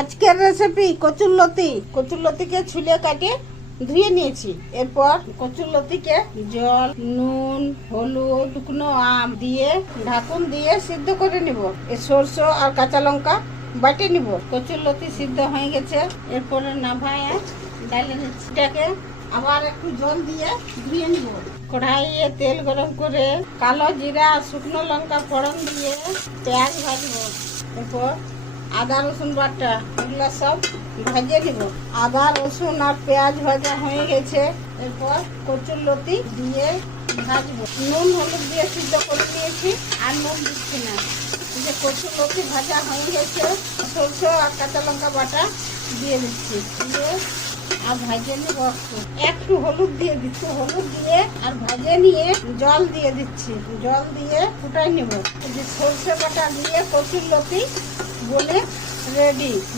আজকের রেসিপি কচুরলতি। কচুরলতিকে ছুলে কাটে ধুয়ে নিয়েছি। এরপর কচুরলতিকে জল, নুন, হলুদ, শুকনো আম দিয়ে ঢাকুন দিয়ে সিদ্ধ করে নিব। সরষে আর কাঁচা লঙ্কা বাটে নিব। কচুরলতি সিদ্ধ হয়ে গেছে। এরপরে নামায়ে ডালে নিচ্ছি। এটাকে আবার একটু জল দিয়ে ধুয়ে নিব। কড়াইয়ে তেল গরম করে কালো জিরা আর শুকনো লঙ্কা ফোড়ন দিয়ে পেঁয়াজ ভাজবো। এরপর আদা রসুন বাটা এগুলো সব ভেজে নিব। আদা রসুন আর পেঁয়াজ ভাজা হয়ে গেছে। এরপর কচুরলতি দিয়ে ভাজবো। নুন হলুদ দিয়ে সিদ্ধ করে নিয়েছি, আর নুন দিচ্ছি না। যে কচুরলতি ভাজা হয়ে গেছে, সরষে আর কাঁচা লঙ্কা বাটা দিয়ে দিচ্ছি। দিয়ে আর ভাজে নিব। একটু হলুদ দিয়ে দিচ্ছি। হলুদ দিয়ে আর ভাজে নিয়ে জল দিয়ে দিচ্ছি। জল দিয়ে ফুটাই নিব। যে সরষে বাটা দিয়ে কচুরলতি বলে রেডি।